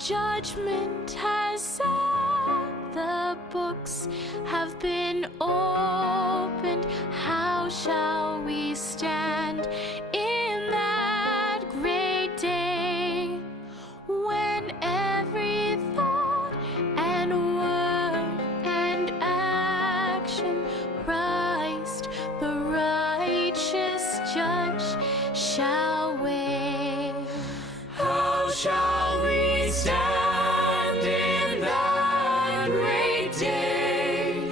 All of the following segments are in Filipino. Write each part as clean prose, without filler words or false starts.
Judgment has sat, the books have been opened. How shall we stand in that great day, when every thought and word and action Christ, the righteous judge, shall weigh? How shall we stand in that great day?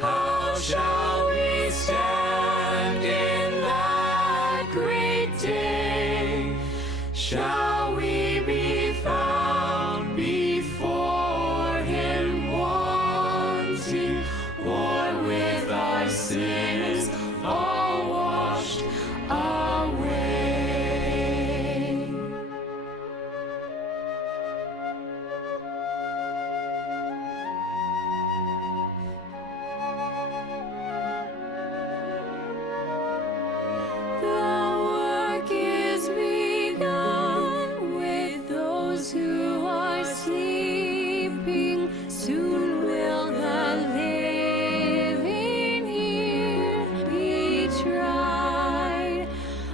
How shall we stand in that great day? Shall we be found before Him wanting, or with our sins all washed away? The work is begun with those who are sleeping. Soon will the living here be tried.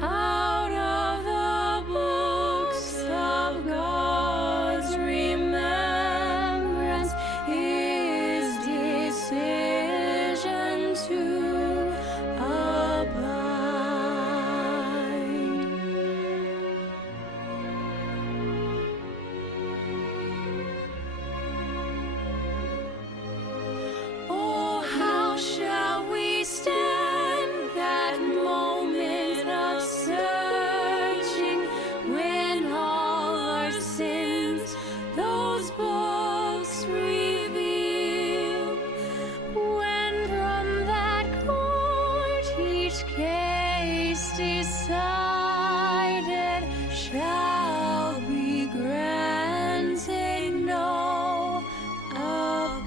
Out of the books of God's remembrance, His decision to abide. Oh, how shall we stand that moment of searching, when all our sins those books reveal, when from that court each case decided shall be granted no appeal?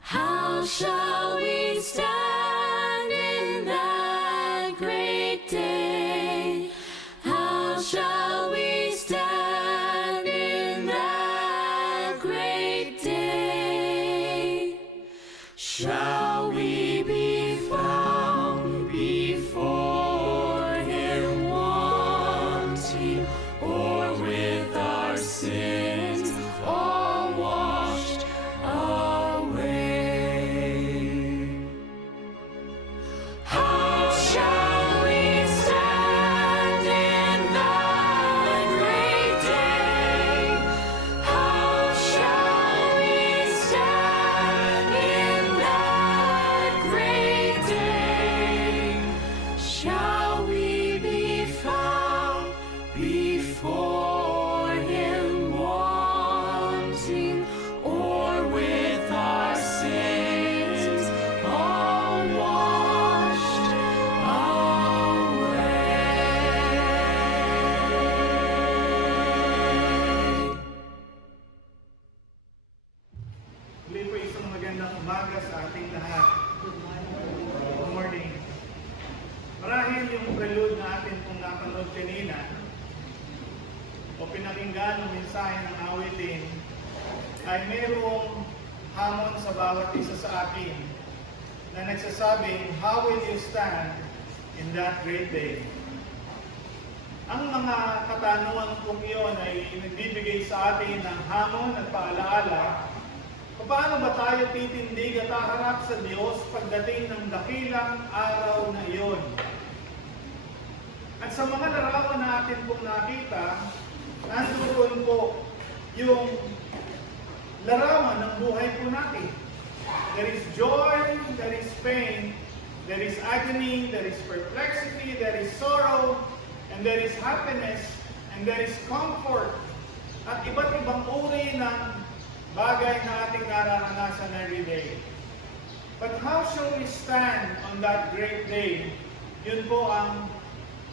How shall we stand in that great day? How shall we stand in that great day? Shall we be found before Him wanting, or with our sins all washed away? How shall we stand in that great day? How shall we stand in that great day? Shall we be found before Him wanting, or with our sins all washed away? Muli po isang magandang umaga sa ating lahat. Good morning. Marahil yung prelude na atin kung napanood kanina o pinakinggan ng mensahe ng awitin ay mayroong hamon sa bawat isa sa atin na nagsasabing, how will you stand in that great day? Ang mga katanungan kong iyon ay nagbibigay sa atin ng hamon at paalaala. Paano ba tayo titindig at haharap sa Diyos pagdating ng dakilang araw na iyon? At sa mga larawan natin pong nakita, nandoon po yung larawan ng buhay po natin. There is joy, there is pain, there is agony, there is perplexity, there is sorrow, and there is happiness, and there is comfort. At iba't ibang uri ng bagay na ating nararanasan every day. But how shall we stand on that great day? Yun po ang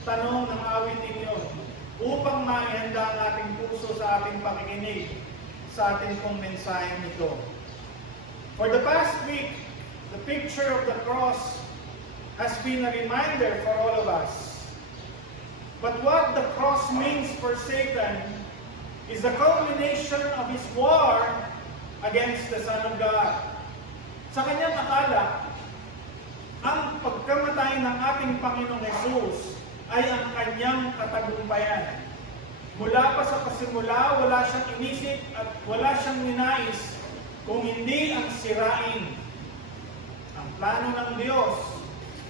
tanong ng awitin yun, upang maihanda ang ating puso sa ating pakikinig sa ating pong mensaheng ito. For the past week, the picture of the cross has been a reminder for all of us. But what the cross means for Satan is the culmination of His war against the Son of God. Sa kanyang akala, ang pagkamatay ng ating Panginoong Hesus ay ang kanyang katagumpayan. Mula pa sa pasimula, wala siyang inisip at wala siyang ninais kung hindi ang sirain ang plano ng Diyos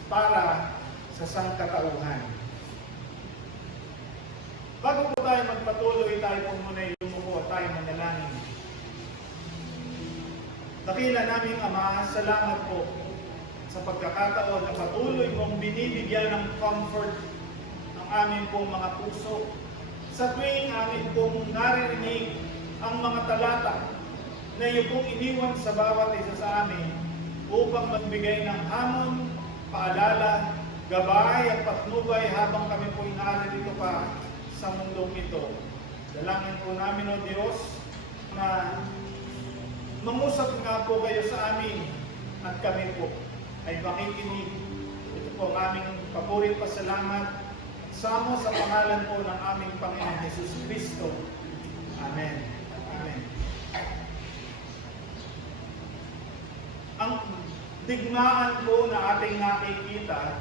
para sa sangkatauhan. Bago po tayo magpatuloy, tayo po muna yumuko at tayo manalangin. Dakila naming Ama, salamat po sa pagkakataon na patuloy mong binibigyan ng comfort ang aming pong mga puso sa tuwing amin pong naririnig ang mga talata na iyo pong iniwan sa bawat isa sa amin upang magbigay ng hamon, paalala, gabay at patnubay habang kami po naririto pa sa mundong ito. Dalangin po namin, O Diyos, na mangusap nga po kayo sa amin at kami po ay makikinig. Ito po ang aming paborit pasalamat. Samo sa pangalan po ng aming Panginoon Jesus Cristo. Amen. Amen. Ang digmaan po na ating nakikita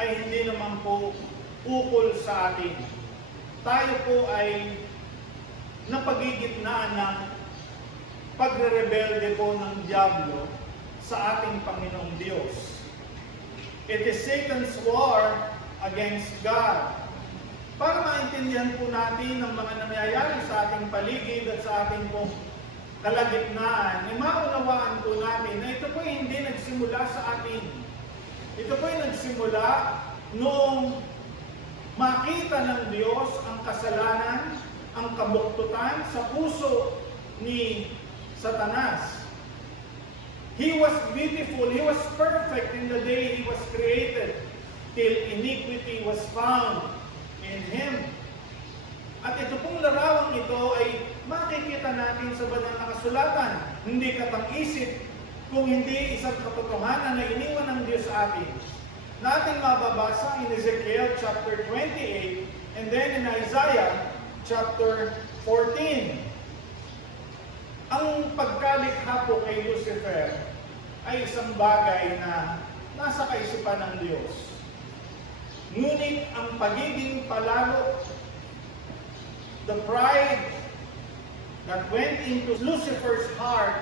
ay hindi naman po ukol sa atin. Tayo po ay napagigitnaan ng pagre-rebelde po ng Diablo sa ating Panginoong Diyos. It is Satan's war against God. Para maintindihan po natin ang mga nangyayari sa ating paligid at sa ating pong kalagitnaan, ay maunawaan po natin na ito po hindi nagsimula sa atin. Ito po ay nagsimula noong makita ng Diyos ang kasalanan, ang kabuktutan sa puso ni Satanas. He was beautiful, he was perfect in the day he was created, till iniquity was found in him. At ito pong larawang ito ay makikita natin sa banal na kasulatan. Hindi katang-isip kung hindi isang katotohanan na iniwan ng Diyos sa atin. Natin mababasa in Ezekiel chapter 28 and then in Isaiah chapter 14. Ang pagkalikha po kay Lucifer ay isang bagay na nasa kaisipan ng Diyos. Ngunit ang pagiging palalo, the pride that went into Lucifer's heart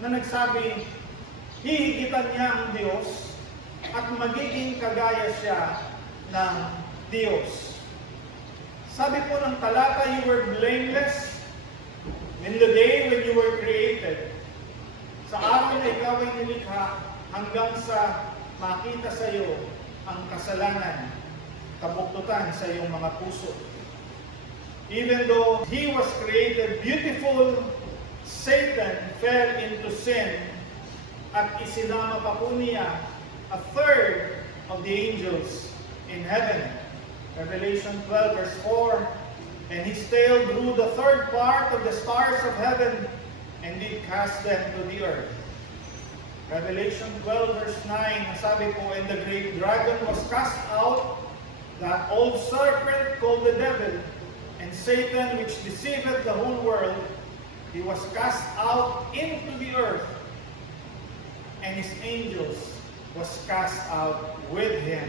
na nagsabi, hihigitan niya ang Diyos at magiging kagaya siya ng Diyos. Sabi po ng talata, you were blameless in the day when you were created. Sa araw na ikaw ay nilikha hanggang sa makita sa iyo ang kasalanan, kabuktutan sa iyong mga puso. Even though he was created beautiful, Satan fell into sin at isinama pa po niya a third of the angels in heaven. Revelation 12 verse 4, and his tail drew the third part of the stars of heaven and did cast them to the earth. Revelation 12 verse 9, sabi po, and the great dragon was cast out, that old serpent called the devil, and Satan, which deceiveth the whole world, he was cast out into the earth, and his angels was cast out with him.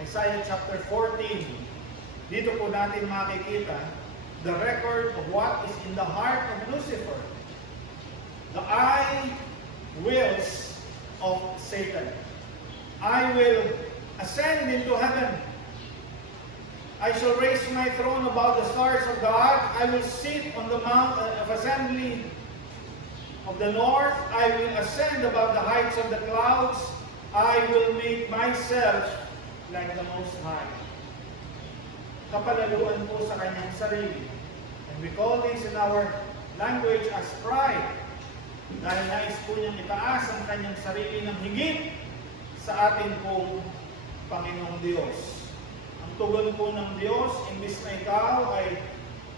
Isaiah chapter 14, dito po natin makikita the record of what is in the heart of Lucifer. The I wills of Satan. I will ascend into heaven. I shall raise my throne above the stars of God. I will sit on the mount of assembly of the north. I will ascend above the heights of the clouds. I will make myself like the Most High. Kapalaluan po sa kanyang sarili. And we call this in our language as pride. Dahil nais po niyang itaas ang kanyang sarili ng higit sa atin pong Panginoong Diyos. Ang tugon po ng Diyos, imbis na ikaw ay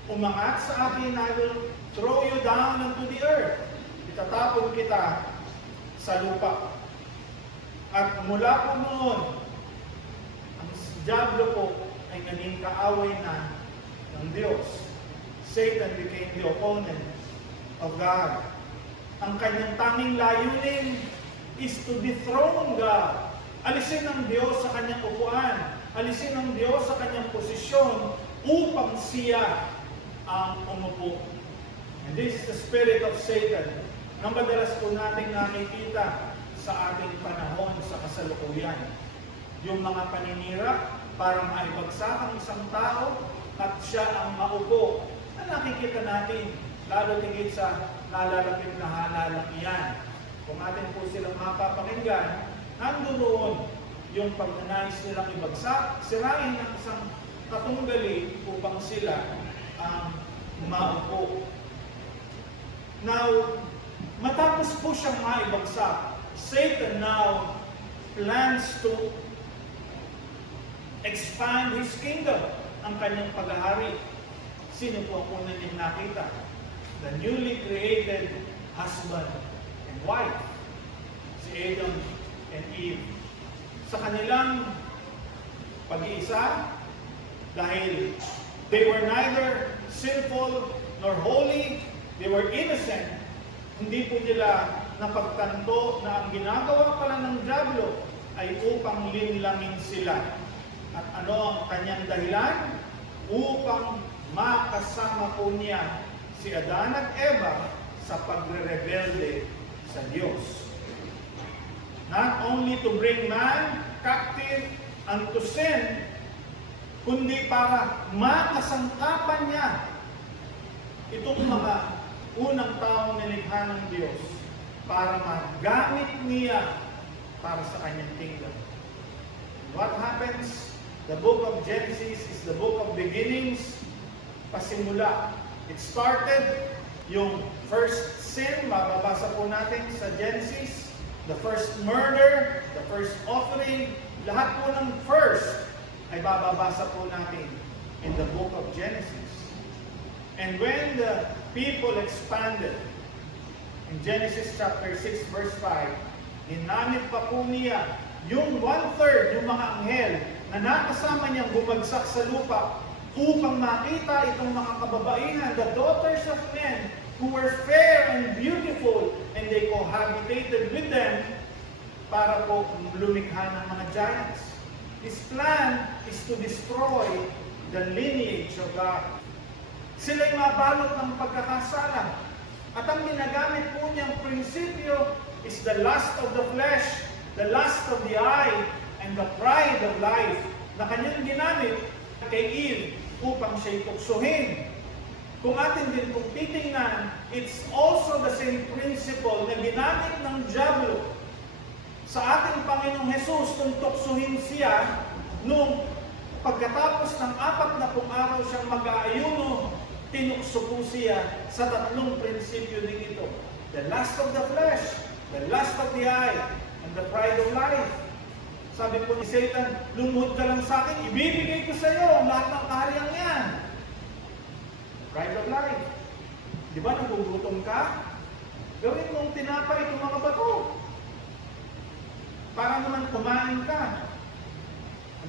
umangat sa akin, I will throw you down into the earth. Itatapon kita sa lupa. At mula po noon, ang Diablo po ay naging kaaway na ng Diyos. Satan became the opponent of God. Ang kanyang tanging layunin is to dethrone God. Alisin ng Diyos sa kanyang upuan. Alisin ng Diyos sa kanyang posisyon upang siya ang umupo. And this is the spirit of Satan na madalas po nating nakikita sa ating panahon sa kasalukuyan. Yung mga paninira para maibagsak ang isang tao at siya ang maupo na nakikita natin, lalo tigit sa nalalapit na halalang iyan. Kung atin po silang mapapakinggan, nandoon yung pagnanais nilang ibagsak, sirain ng isang katunggali upang sila ang maupo. Now, matapos po siyang maibagsak, Satan now plans to expand his kingdom, ang kanyang paghahari. Sino po ang una niyong nakita? The newly created husband and wife, si Adam and Eve. Sa kanilang pag-iisa, dahil they were neither sinful nor holy, they were innocent, hindi po nila napagtanto na ang ginagawa pala ng dyablo ay upang linlangin sila. At ano ang kanyang dahilan? Upang makasama po niya si Adan at Eva sa pagre-rebelde sa Diyos. Not only to bring man captive unto sin, kundi para makasangkapan niya itong mga unang taong nilikha ng Diyos para magamit niya para sa kanyang kingdom. What happens? The book of Genesis is the book of beginnings. Pasimula. It started yung first sin, mababasa po natin sa Genesis, the first murder, the first offering, lahat po ng first ay bababasa po natin in the book of Genesis. And when the people expanded, in Genesis chapter 6 verse 5, ginamit pa po niya yung 1/3, yung mga anghel na nakasama niyang bumagsak sa lupa upang makita itong mga kababaihan, the daughters of men who were fair and beautiful, and they cohabitated with them para po lumikha ng mga giants. His plan is to destroy the lineage of God. Sila'y mabalot ng pagkakasala. At ang ginagamit po niyang prinsipyo is the lust of the flesh, the lust of the eye, and the pride of life na kanyang ginamit kay Eve upang siya'y tuksohin. Kung atin din kung titingnan, it's also the same principle na ginamit ng dyablo sa ating Panginoong Jesus nung tuksohin siya nung pagkatapos ng 40 araw siyang mag-aayuno, tinukso po siya sa 3 prinsipyo din ito. The lust of the flesh, the lust of the eye, and the pride of life. Sabi po ni Satan, lumuhod ka lang sa akin, ibibigay ko sa iyo ang lahat ng kahariang yan. Pride of life. Di ba nagugutom ka? Gawin mong tinapay itong mga bato. Para naman kumain ka.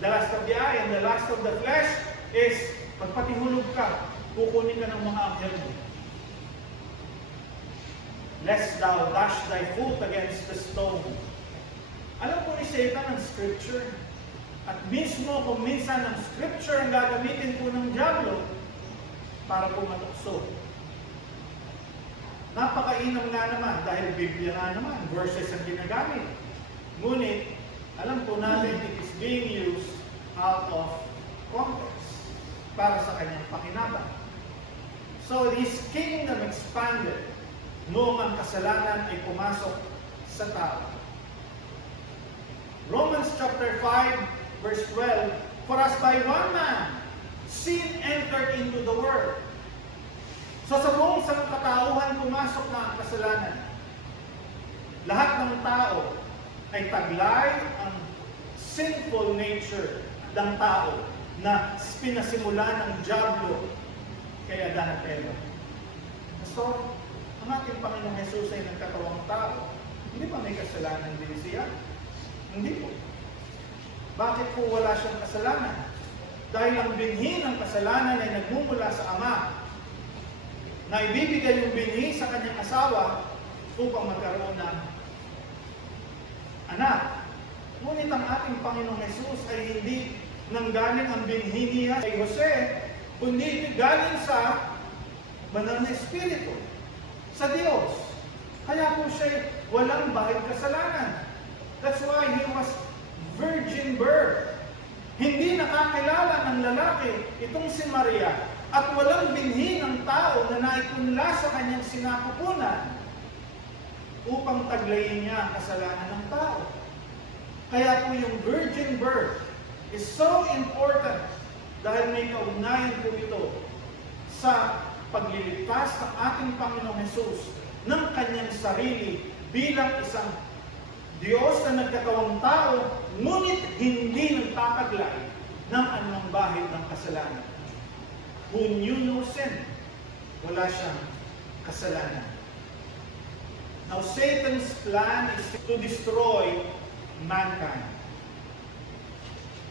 The lust of the eye and the lust of the flesh is pagpatihulog ka, kukunin ka ng mga anghel mo. Lest thou dash thy foot against the stone. Alam po ni Satan ang scripture. At mismo kung minsan ang scripture ang gagamitin po ng dyablo para po matukso. Napakainam nga naman dahil Biblia nga naman, verses ang ginagamit. Ngunit, alam po natin it is being used out of context para sa kanyang pakinabang. So, his kingdom expanded noong ang kasalanan ay pumasok sa tao. Romans chapter 5, verse 12, for as by one man, sin entered into the world. So sa buong sangkatauhan pumasok na ang kasalanan. Lahat ng tao ay taglay ang sinful nature ng tao na pinasimulan ng dyablo kay Adan at Eva. So, ang ating Panginoong Jesus ay nagkatawang tao. Hindi ba may kasalanan din siya? Hindi po. Bakit po wala siyang kasalanan? Dahil ang binhi ng kasalanan ay nagmumula sa Ama. na ibibigay yung binhi sa kanyang asawa upang magkaroon ng anak. Ngunit ang ating Panginoong Hesus ay hindi nanggaling ang binhi niya kay Jose, kundi galing sa banal na Espiritu, sa Diyos. Kaya po siya walang bahid kasalanan. That's why he was virgin birth. Hindi nakakilala ng lalaki itong si Maria at walang binhi ng tao na naipunla sa kanyang sinapupunan upang taglayin niya ang kasalanan ng tao. Kaya po yung virgin birth is so important dahil may kaugnayan po ito sa pagliligtas ng ating Panginoong Hesus ng kanyang sarili bilang isang Diyos na nagkatawang tao, ngunit hindi nagtataglay ng anumang bahid ng kasalanan. Who knew no sin, wala siyang kasalanan. Now, Satan's plan is to destroy mankind.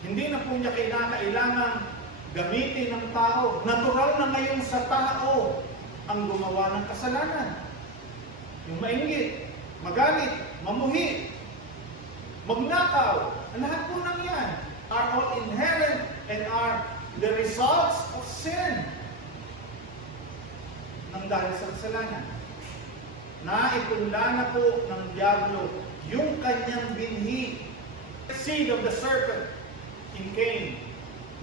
Hindi na po niya kailangan gamitin ng tao. Natural na ngayon sa tao ang gumawa ng kasalanan. Yung mainggit, magalit, mamuhi, magnakaw, ang lahat po ng yan are all inherent and are the results of sin. Nang dahil sa kasalanan, naipunla na po ng diablo yung kanyang binhi, seed of the serpent in Cain.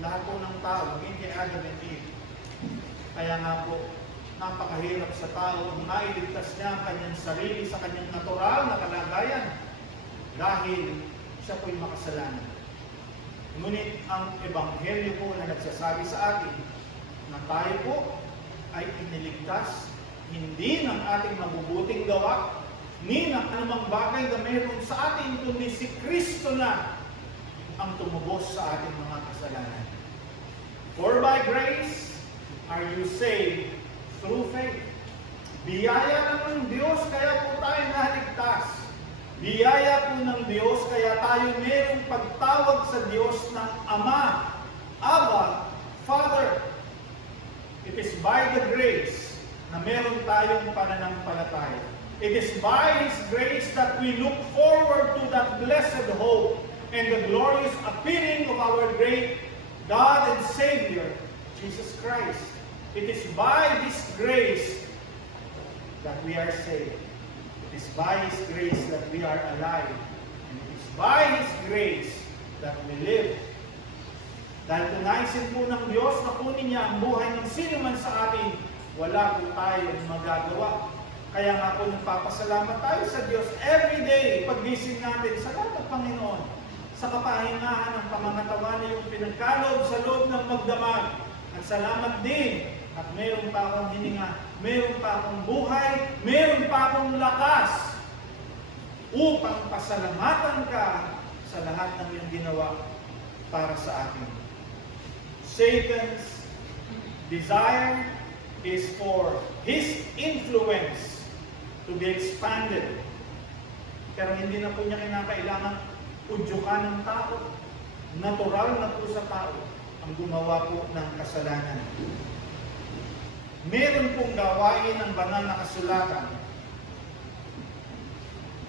Lahat po ng tao, maging kay Adam and Eve. Kaya nga po, napakahirap sa tao ang mailigtas niya ang kanyang sarili sa kanyang natural na kalagayan dahil siya po'y makasalanan. Ngunit ang Ebanghelyo po na nagsasabi sa atin na tayo po ay iniligtas hindi ng ating mabubuting gawa, ni ng anumang bagay na mayroon sa atin, kundi si Kristo na ang tumubos sa ating mga kasalanan. For by grace are you saved through faith. Biyaya ng Diyos, kaya po tayo naligtas. Biyaya po ng Diyos, kaya tayo mayroong pagtawag sa Diyos ng Ama, Abba, Father. It is by the grace na meron tayong pananampalataya. It is by His grace that we look forward to that blessed hope and the glorious appearing of our great God and Savior, Jesus Christ. It is by His grace that we are saved. It is by His grace that we are alive. And it is by His grace that we live. Dahil kung naisin po ng Diyos na kunin niya ang buhay ng sino man sa atin, wala po tayong magagawa. Kaya nga po nagpapasalamat tayo sa Diyos every day, paggising natin, salamat Panginoon, sa kapahingahan ng pangangatawan na yung pinagkaloob sa loob ng magdamag. At salamat din, at meron pa akong hininga, meron pa akong buhay, meron pa akong lakas upang pasalamatan ka sa lahat ng iyong ginawa para sa atin. Satan's desire is for his influence to be expanded. Pero hindi na po niya kinakailangan udyukan ng tao. Natural na po sa tao ang gumawa po ng kasalanan. Meron pong gawain ng banal na kasulatan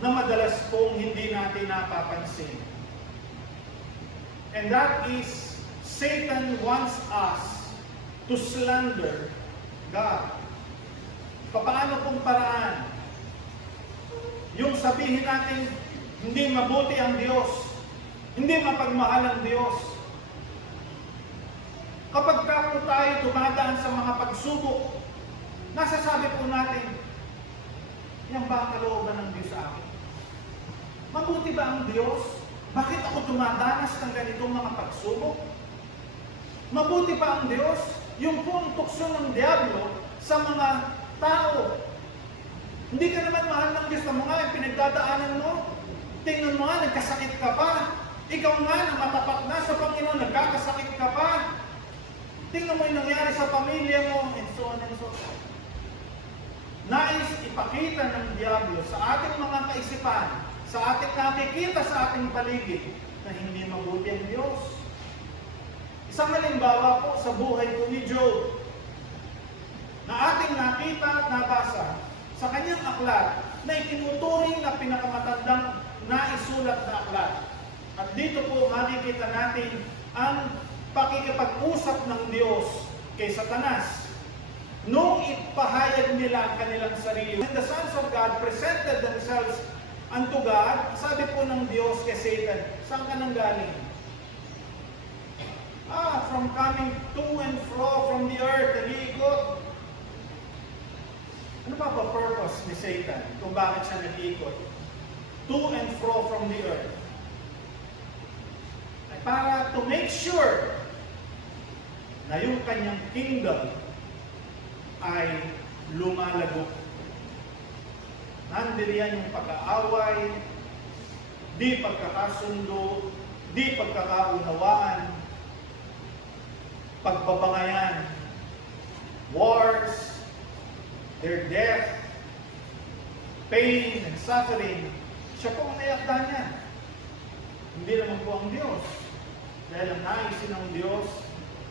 na madalas pong hindi natin napapansin. And that is, Satan wants us to slander God. Paano pong paraan? Yung sabihin natin, hindi mabuti ang Diyos, hindi mapagmahal ang Diyos. Kapag ka po tayo dumadaan sa mga pagsubok, nasasabi po natin, yan ba ang kalooban ng Diyos sa akin? Mabuti ba ang Diyos? Bakit ako dumadanas ng ganitong mga pagsubok? Mabuti ba ang Diyos? Yung pong tukso ng diablo sa mga tao. Hindi ka naman mahal ng Diyos na mga yung pinagdadaanan mo. Tingnan mo nga, nagkasakit ka pa. Ikaw nga na matapat na sa Panginoon, nagkakasakit ka pa. Tingnan mo yung nangyari sa pamilya mo, and so on and so on. Nais ipakita ng diablo sa ating mga kaisipan, sa ating nakikita sa ating paligid, na hindi mabuti ang Diyos. Isang halimbawa po sa buhay po ni Job. na ating nakita at nabasa sa kanyang aklat na itinuturing na pinakamatandang naisulat na aklat. At dito po makikita natin ang pakikipag-usap ng Diyos kay Satanas nung ipahayag nila ang kanilang sarili. When the sons of God presented themselves unto God, sabi po ng Diyos kay Satan, saan ka nang galing? From coming to and fro from the earth, nag-iikot. Ano ba purpose ni Satan kung bakit siya nag-iikot? To and fro from the earth. Ay para to make sure na yung kanyang kingdom ay lumalago. Nandiriyan yung pag-aaway, di pagkakasundo, di pagkakaunawaan, pagbabangayan, wars, their death, pain and suffering. Siya po ang nayakda niya. Hindi naman po ang Diyos. Dahil ang naisin ng Diyos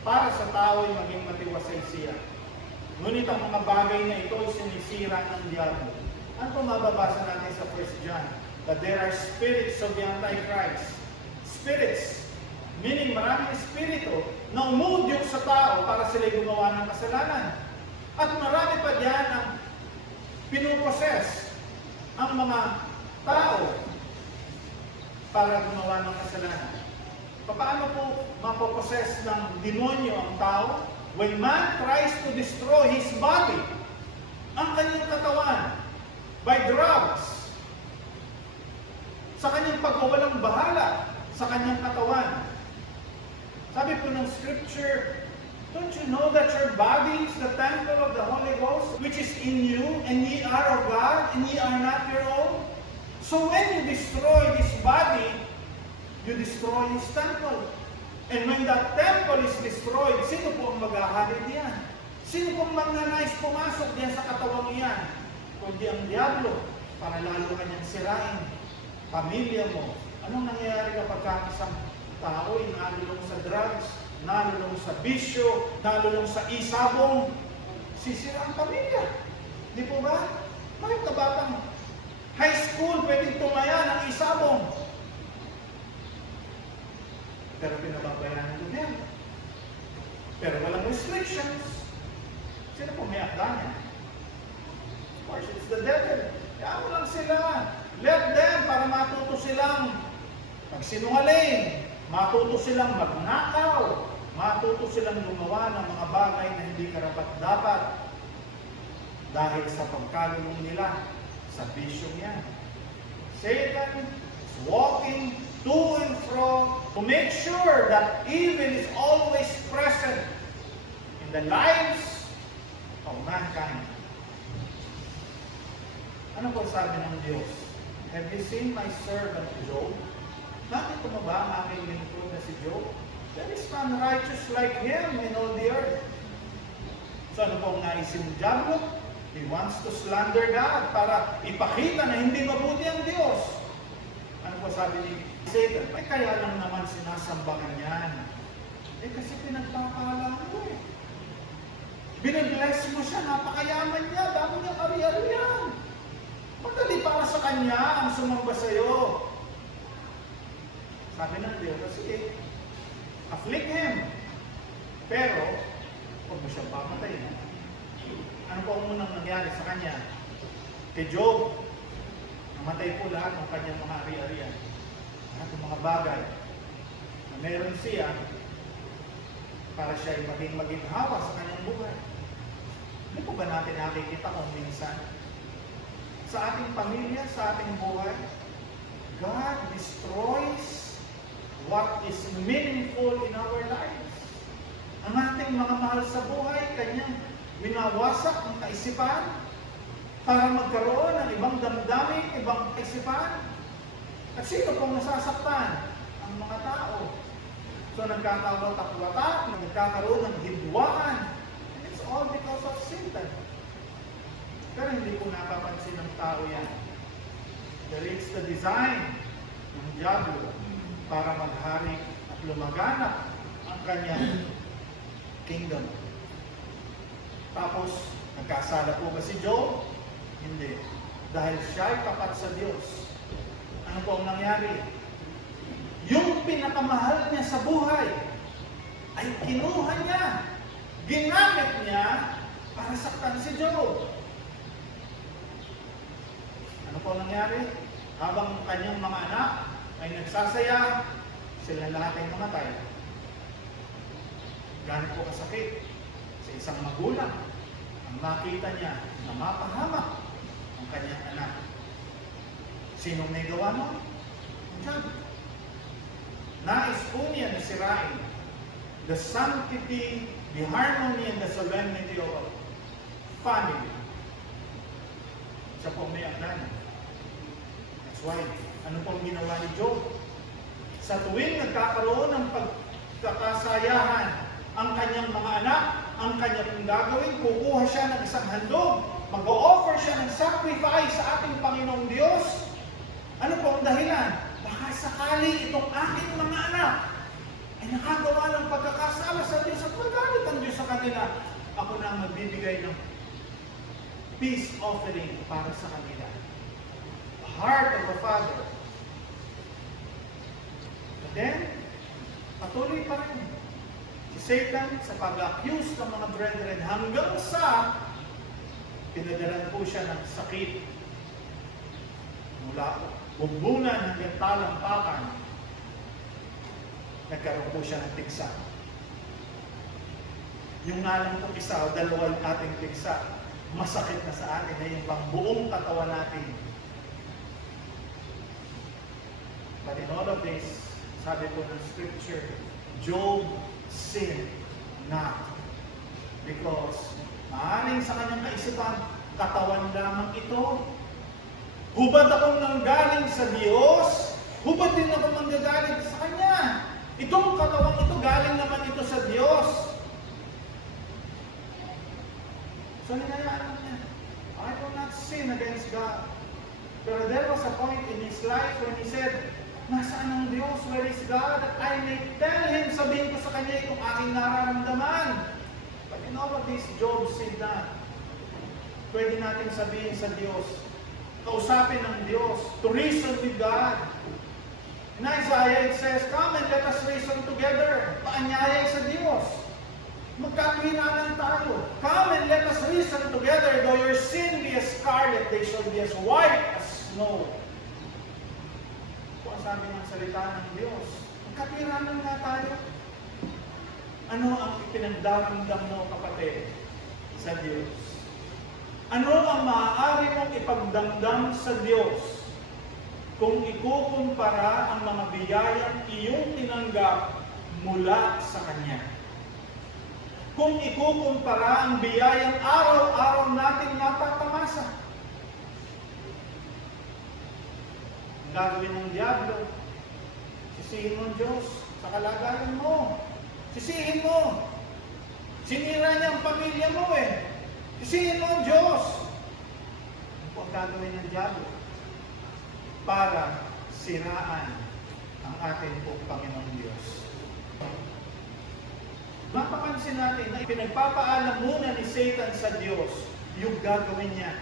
para sa tao ay maging matiwasay siya. Ngunit ang mga bagay na ito ay sinisira ng diablo. Ano po mababasa natin sa 1 John? That there are spirits of the Antichrist. Spirits, meaning maraming espiritu na umudyok sa tao para sila gumawa ng kasalanan. At marami pa diyan ang pinuposes ang mga tao para gumawa ng kasalanan. Paano po mapoposes ng demonyo ang tao? When man tries to destroy his body, ang kanyang katawan, by drugs, sa kanyang pagwawalang bahala sa kanyang katawan. Sabi po ng scripture, don't you know that your body is the temple of the Holy Ghost, which is in you, and ye are of God, and ye are not your own? So when you destroy this body, you destroy His temple. And when that temple is destroyed, sino po ang maghahari diyan? Sino pong magnanais pumasok diyan sa katawang iyan? Kundi ang diablo, para lalo kanyang sirain. Pamilya mo. Anong nangyayari kapag isang tao ay nalulong sa drugs, nalulong sa bisyo, nalulong sa isabong? Sisira ang pamilya. Di po ba? Bakit kabatang high school pwedeng tumaya ng isabong? Pero pinababayaran ng gobyerno. Pero walang restrictions. Sino po may akda niya? Of course, it's the devil. Kaya mo lang sila. Let them para matuto silang magsinungaling, matuto silang magnakaw, matuto silang gumawa ng mga bagay na hindi karapat-dapat dahil sa pagkalulong nila sa bisyong yan. Satan is walking to and fro to make sure that evil is always present in the lives of mankind. Ano po sabi ng Diyos? Have you seen my servant Job? Nakita mo ba ang aking lingkod na si Job? There is none righteous like him in all the earth. So ano po ang naisin ng diablo? He wants to slander God para ipakita na hindi mabuti ang Diyos. Ano po sabi ni Satan? Ay kaya lang naman sinasambahan yan. Kasi pinagpapala mo eh. Binabless mo siya, napakayaman niya, dami niyang ari-ariyan. Madali para sa kanya ang sumamba sa iyo. Sabi ng Diyos, sige, afflict him. Pero, huwag mo siyang papatayin. Ano po ang unang nangyari sa kanya? Kay Job, namatay po lahat ng kanyang mga ari-arian. Lahat ng mga bagay na meron siya para siya ay maging hawa sa kanyang buhay. Hindi po ba natin nakikita kung minsan sa ating pamilya, sa ating buhay, God destroys what is meaningful in our lives. Ang ating mga mahal sa buhay, kanyang winawasak ang kaisipan para magkaroon ng ibang damdamin, ibang kaisipan. At sino pong nasasaktan? Ang mga tao. So nagkakawatak-watak, nagkakaroon ng hidwaan. And it's all because of Satan. Pero hindi ko napapansin ng tao yan. But it's the design ng diablo para maghari at lumaganap ang kanyang kingdom. Tapos, Nagkasala po ba si Job? Hindi. Dahil siya ay tapat sa Diyos. Ano po ang nangyari? Yung pinakamahal niya sa buhay ay kinuha niya. Ginamit niya para saktan si Job. Ano po ang nangyari? Habang kanyang mga anak ay nagsasaya, sila lahat ay namatay. Ganit po kasakit sa isang magulang ang makita niya na mapahamak ang kanyang anak. Sinong may gawa mo? Diyan. Nais po niya na sirain the sanctity, the harmony, and the solemnity of a family. Siya po may anglan. That's why, ano pong ginawa ni Job? Sa tuwing nagkakaroon ng pagkakasayahan ang kanyang mga anak, ang kanyang gagawin, kukuha siya ng isang handog, mag-o-offer siya ng sacrifice sa ating Panginoong Diyos. Ano po ang dahilan? Baka sakali itong aking mga anak ay nakagawa ng pagkakasala sa Diyos at magalit ang Diyos sa kanila. Ako na ang magbibigay ng peace offering para sa kanila. The heart of a father. But then, patuloy pa rin si Satan sa pag-accuse ng mga brethren hanggang sa pinadalan po siya ng sakit mula bumbunan hanggang talampakan. Nagkaroon po siya ng tiksa. Yung nga lang po isa o dalawang ating tiksa, masakit na sa atin na yung pangbuong katawan natin. But in all of this, sabi po ng scripture, Job sinned not. Because maaaring sa kanyang kaisipan, katawan lamang ito. Hubad akong nanggaling sa Diyos, hubad din ako nanggagaling sa Kanya. Itong katawang ito, galing naman ito sa Diyos. So hinayaan niya, I will not sin against God. Pero there was a point in his life when he said, nasaan ang Diyos? Where is God? That I may tell Him, sabihin ko sa Kanya itong aking nararamdaman. But in all of this, Job said that, pwede natin sabihin sa Diyos, kausapin ng Diyos, to reason with God. In Isaiah it says, come and let us reason together. Paanyaya sa Diyos. Magkatuwinanan tayo. Come and let us reason together. Though your sin be as scarlet, they shall be as white as snow. Ito ang sabi ng salita ng Diyos. Magkatuwinanan nga tayo. Ano ang ipinagdaramdam mo, kapatid, sa Diyos? Ano ang maaari mong ipagdamdam sa Diyos kung ikukumpara ang mga biyayang iyong tinanggap mula sa Kanya? Kung ikukumpara ang biyayang araw-araw nating napatamasa? Ang gagawin ng Diablo, sisihin mo ang Diyos sa kalagayan mo. Sisihin mo. Sinira niya ang pamilya mo eh. Sisihin mo ang Diyos. Ano po ang gagawin ng Diablo? Para siraan ang ating pong Panginoong Diyos. Mapapansin natin na pinagpapaalam muna ni Satan sa Diyos yung gagawin niya.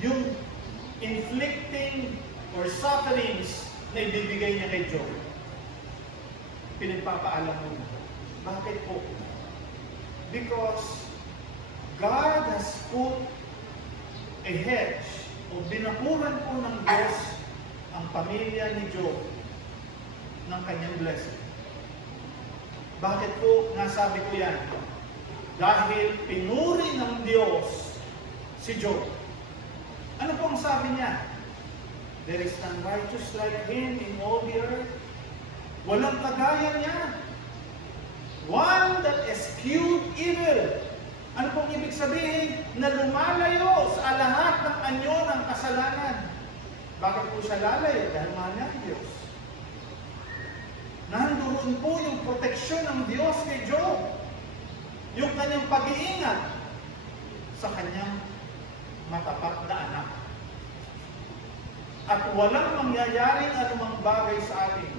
Yung inflicting or sufferings na ibibigay niya kay Job. Pinagpapaalam muna. Bakit po? Because God has put a hedge o binakuran po ng Diyos ang pamilya ni Job ng kanyang blessing. Bakit po nasabi ko yan? Dahil pinuri ng Diyos si Job. Ano po ang sabi niya? There is none righteous like him in all the earth. Walang kagaya niya. One that eschewed evil. Ano pong ibig sabihin? Na lumalayo sa lahat ng anyo ng kasalanan. Bakit po siya lalayo? Dahil mahal niya ang Diyos. Nandoon po yung proteksyon ng Diyos kay Job. Yung kanyang pag-iingat sa kanyang matapat na anak. At walang mangyayaring anumang bagay sa atin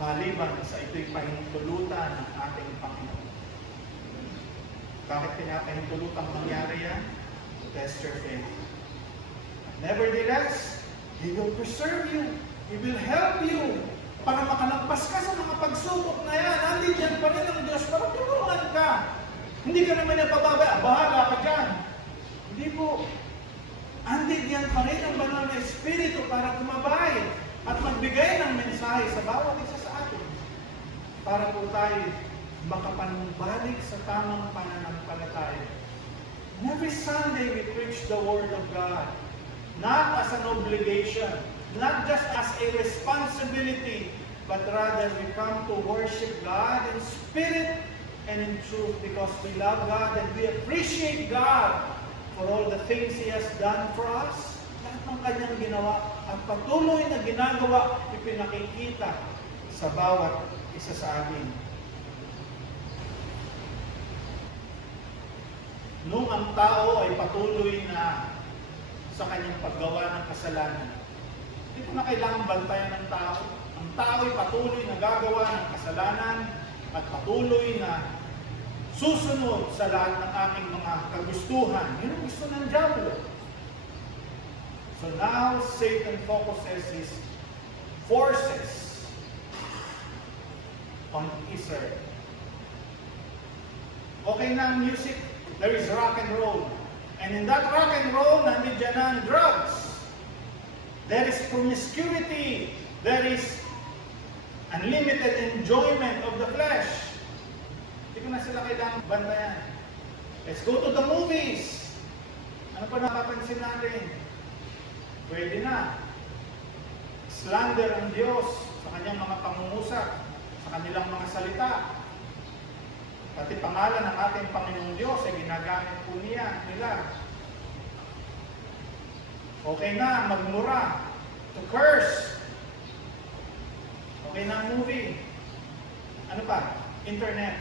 maliban sa ito'y pahintulutan ng ating Panginoon. Bakit pinapahintulutang mangyari yan? To test your faith. Nevertheless, He will preserve you. He will help you para makalagpas ka sa mga pagsubok na yan. Nandiyan pa rin ang Diyos para tulungan ka. Hindi ka naman niya pababa. Bahala ka dyan. Hindi po. Andiyan pa rin ang banal na Espiritu para tumabay at magbigay ng mensahe sa bawat isa sa atin. Para po tayo makapanumbalik sa tamang pananampalataya. And every Sunday we preach the Word of God. Not as an obligation, not just as a responsibility, but rather we come to worship God in spirit and in truth because we love God and we appreciate God for all the things He has done for us. Lahat ng Kanyang ginawa at patuloy na ginagawa, ipinakikita sa bawat isa sa amin. Nung ang tao ay patuloy na sa kanyang paggawa ng kasalanan, hindi ko na kailangan bantayan ng tao. Ang tao ay patuloy na gagawa ng kasalanan at patuloy na susunod sa lahat ng aking mga kagustuhan. Yun ang gusto ng diablo. So now, Satan focuses his forces on Israel. Okay na ang music. There is rock and roll. And in that rock and roll, nandiyan na ang drugs. There is promiscuity. There is unlimited enjoyment of the flesh. Hindi ko na sila kailangan bantayan. Let's go to the movies. Ano pa napapansin natin? Pwede na. Slander ang Diyos sa kanyang mga pangungusap, sa kanilang mga salita. Pati pangalan ng ating Panginoong Diyos ay ginagamit po nila. Okay na, magmura. To curse. Okay na ang movie. Ano pa? Internet.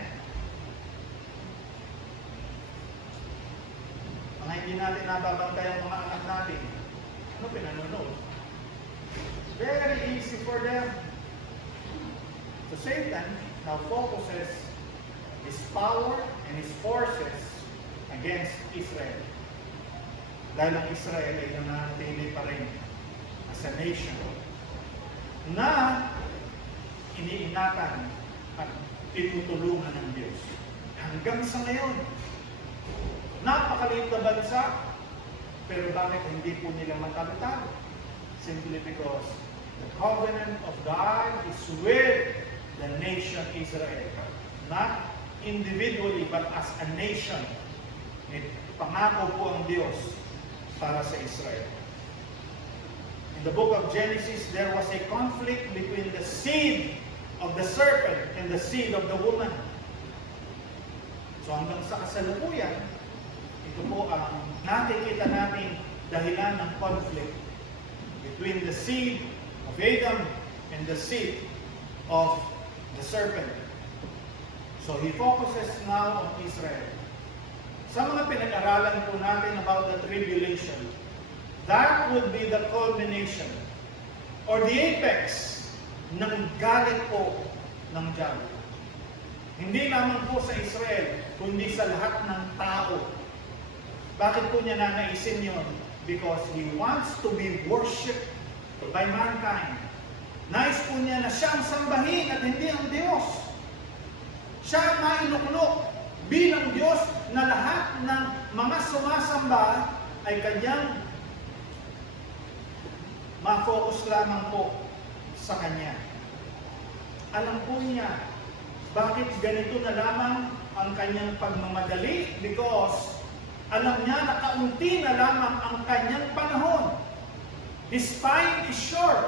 Mga hindi natin nababantay ang mga anak natin. Ano pinanonood? Very easy for them. So Satan now focuses his power and his forces against Israel. Dahil ang Israel ay nananatili pa rin as a nation na iniingatan at tinutulungan ng Diyos. Hanggang sa ngayon, napakaliit na bansa, pero bakit hindi po nila matatalo? Simply because the covenant of God is with the nation Israel. Not individually, but as a nation. Pangako po ang Diyos para sa Israel. In the book of Genesis, there was a conflict between the seed of the serpent and the seed of the woman. So hanggang sa kasalukuyan, ito po ang nakikita natin dahilan ng conflict between the seed of Adam and the seed of the serpent. So he focuses now on Israel. Sa mga pinag-aralan po natin about the tribulation, that would be the culmination or the apex ng galit po ng diablo. Hindi lamang po sa Israel, kundi sa lahat ng tao. Bakit po niya nanaisin yun? Because he wants to be worshipped by mankind. Nais po niya na siyang sambahin at hindi ang Diyos. Siya ang mailuklok bilang Diyos na lahat ng mga sumasamba ay kanyang ma-focus lamang po sa Kanya. Alam po niya bakit ganito na lamang ang kanyang pagmamadali because alam niya na kaunti na lamang ang kanyang panahon. His time is short.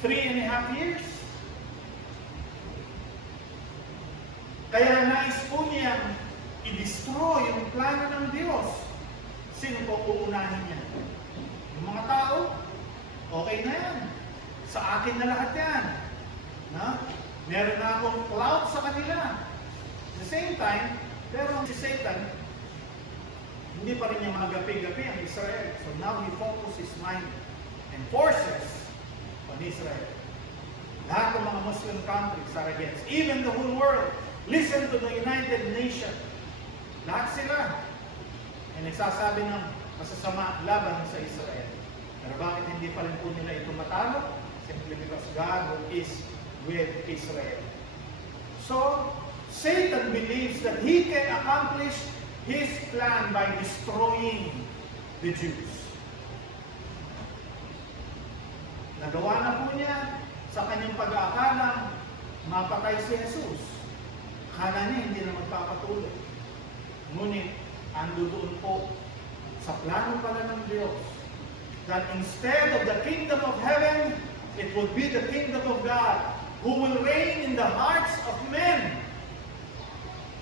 3.5 years. Kaya nais po niyang i-destroy yung plano ng Diyos. Sino po uunahin niya? Yung mga tao? Okay na yan. Sa akin na lahat yan. Na? Meron na akong cloud sa kanila. At the same time, pero si Satan, hindi pa rin niya magapi-gapi ang Israel. So now he focuses his mind and forces on Israel. Lahat ng mga Muslim countries are against. Even the whole world. Listen to the United Nations. Lahat sila ay nagsasabi ng masasama laban sa Israel. Pero bakit hindi pa rin po nila ito matalo? Simply because God is with Israel. So, Satan believes that he can accomplish his plan by destroying the Jews. Nagawa na po niya sa kanyang pag-aakalang mapatay si Jesus. Akala niya hindi na magpapatuloy. Ngunit, ando doon po sa plano pala ng Diyos that instead of the kingdom of heaven, it would be the kingdom of God who will reign in the hearts of men.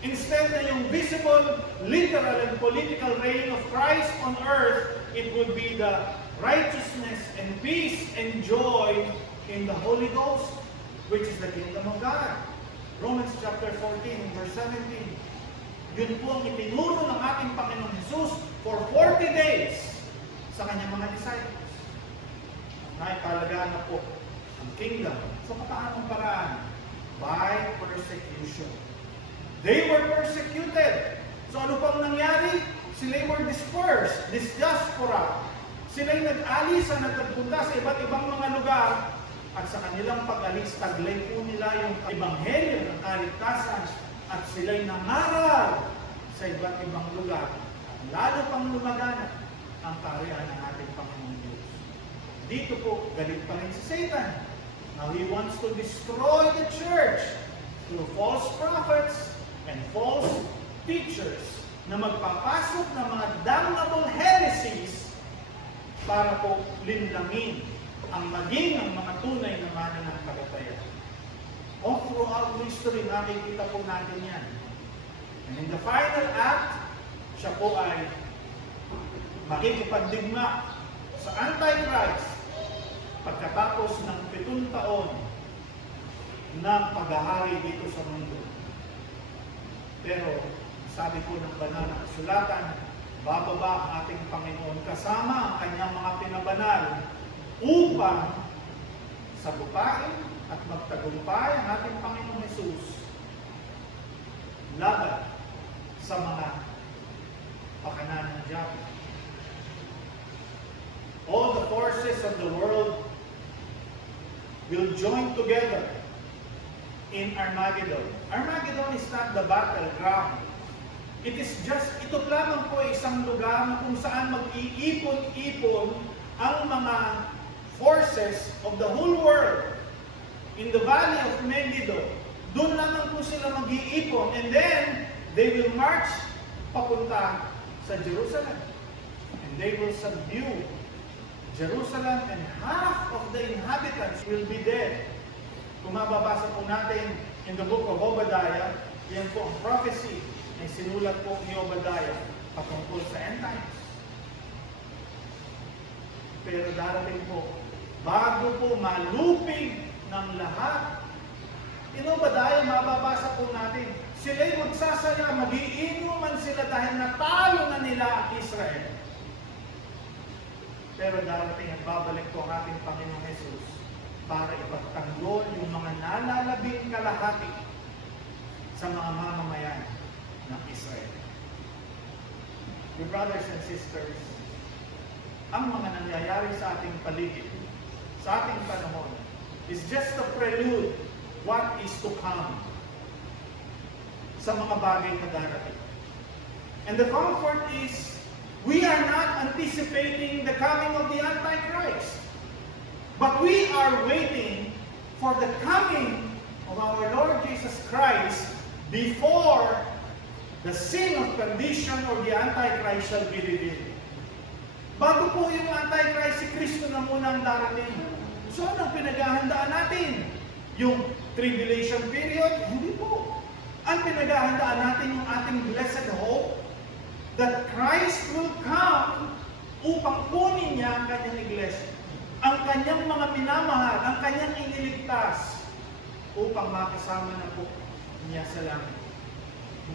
Instead na yung visible, literal, and political reign of Christ on earth, it would be the righteousness and peace and joy in the Holy Ghost, which is the kingdom of God. Romans chapter 14, verse 17. Yun po ang itinuro ng ating Panginoon Jesus for 40 days sa kanyang mga disciples. Naipalagaan na po ang kingdom sa paanong paraan? By persecution. They were persecuted. So ano pang nangyari? Sila were dispersed, diaspora. Sila'y nag-alisan at nagpunta sa iba't ibang mga lugar at sa kanilang pag-alis, taglay po nila yung ebanghelyo ng kaligtasan at sila'y nangaral sa iba't ibang lugar. Lalo pang lumaganap ang kaharian ng ating Panginoon Diyos. Dito po, galit pa rin si Satan. Now he wants to destroy the church through false prophets and false teachers na magpapasok ng mga damnable heresies para po linlangin ang maging ang mga tunay na mananampalataya. All throughout history, nakikita po natin yan. And in the final act, siya po ay makikipagdigma sa Antichrist pagkatapos ng 7 taon ng paghahari dito sa mundo. Pero, sabi po ng banal na kasulatan, bababa ang ating Panginoon kasama ang kanyang mga pinabanal upang sagupain at magtagumpay ang ating Panginoon Jesus laban sa mga pakanan ng Diablo. All the forces of the world will join together in Armageddon. Armageddon is not the battleground. It is just, ito lamang po isang lugar na kung saan mag-iipon-ipon ang mga forces of the whole world in the valley of Megiddo. Doon lamang po sila mag-iipon and then they will march papunta sa Jerusalem. And they will subdue Jerusalem and half of the inhabitants will be dead. Kung mababasa po natin in the book of Obadiah, yan po ang prophecy na sinulat po ni Obadiah patungkol sa end times. Pero darating po, bago po malupig ng lahat, in Obadiah, mababasa po natin, sila'y magsasaya, mag-iinuman sila dahil natalo na nila ang Israel. Pero darating at babalik po ang ating Panginoong Jesus para ipagtanggol yung mga nalalabing kalahati sa mga mamamayan ng Israel. Your brothers and sisters, ang mga nangyayari sa ating paligid, sa ating panahon, is just a prelude what is to come sa mga bagay na darating. And the comfort is, we are not anticipating the coming of the Antichrist, but we are waiting for the coming of our Lord Jesus Christ before the sin of perdition or the Antichrist shall be revealed. Bago po yung Antichrist, si Kristo na muna ang darating. So anong pinaghahandaan natin? Yung tribulation period? Hindi po. Ang pinaghahandaan natin yung ating blessed hope that Christ will come upang kunin niya ang kanyang iglesia, ang kanyang mga minamahal, ang kanyang iniligtas, upang makasama na po niya sa langit.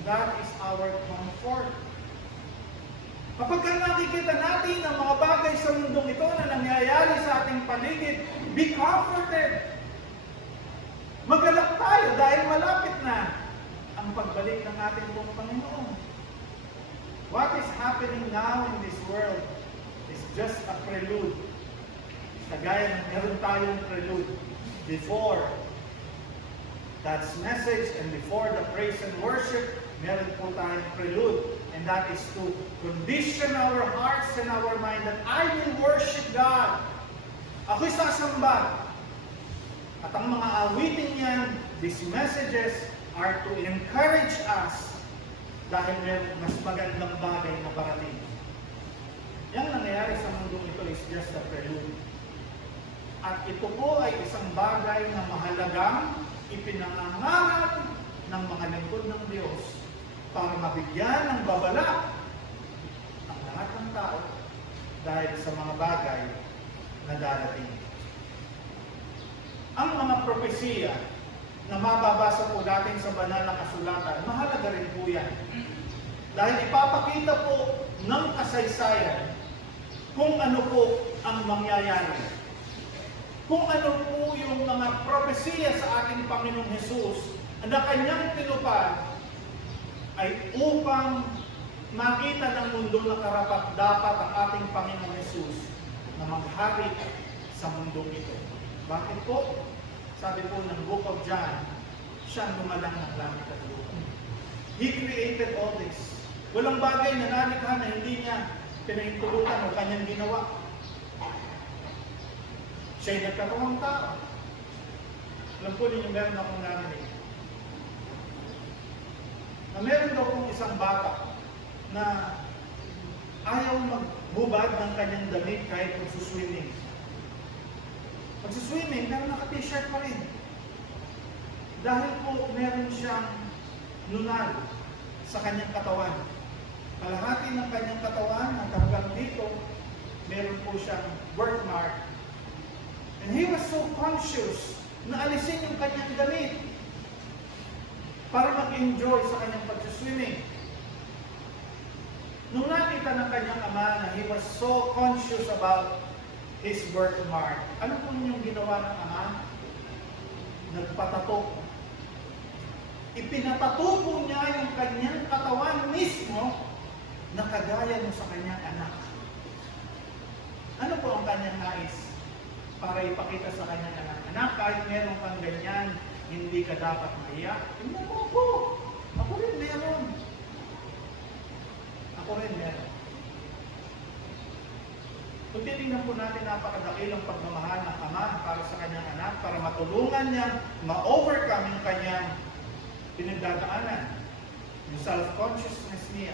That is our comfort. Kapag nakikita natin ang mga bagay sa mundong ito na nangyayari sa ating paligid, be comforted. Magalak tayo dahil malapit na ang pagbalik ng ating buong Panginoon. What is happening now in this world is just a prelude. Kagaya ng meron tayong prelude before God's message and before the praise and worship, meron po tayong prelude. And that is to condition our hearts and our mind that I will worship God. Ako'y sasamba. At ang mga awitin niyan, these messages are to encourage us dahil may mas magandang bagay na parating. Yang nangyayari sa mundong ito is just a prelude. At ito po ay isang bagay na mahalagang ipinangangaral ng mga lingkod ng Diyos para mabigyan ng babala ang lahat ng tao dahil sa mga bagay na darating. Ang mga propesiya na mababasa po natin sa banal na kasulatan, mahalaga rin po yan. Dahil ipapakita po ng kasaysayan kung ano po ang mangyayari. Kung ano po yung mga propesiya sa ating Panginoong Hesus na kanyang tinupad ay upang makita ng mundo na karapat-dapat ang ating Panginoong Hesus na maghari sa mundong ito. Bakit po? Sabi po ng Book of John, siyang lumalang ng langit at lupa. He created all this. Walang bagay na nalikha na hindi niya pinahintulutan o kanyang ginawa. Siya'y nagkatawang tao. Alam po ninyo, meron akong narinig na meron daw pong isang bata na ayaw maghubad ng kanyang damit kahit magsuswimming. Magsuswimming, pero naka-t-shirt pa rin. Dahil po meron siyang nunal sa kanyang katawan. Kalahati ng kanyang katawan at hanggang dito, meron po siyang birthmark. And he was so conscious na alisin yung kanyang damit para mag-enjoy sa kanyang pag-swimming. Nung nakita ng kanyang ama na he was so conscious about his birthmark, ano po yung ginawa ng ama? Nagpatato. Ipinatato po niya yung kanyang katawan mismo na kagaya mo sa kanyang anak. Ano po ang kanyang nais? Para ipakita sa kanyang anak, anak, kahit meron kang ganyan, hindi ka dapat maiyak. Tingnan mo ako. Ako rin meron. Ako rin meron. Kung titingnan po natin, napakadakilang pagmamahal ng ama para sa kanyang anak, para matulungan niya ma-overcome yung kanyang pinagdadaanan, yung self-consciousness niya.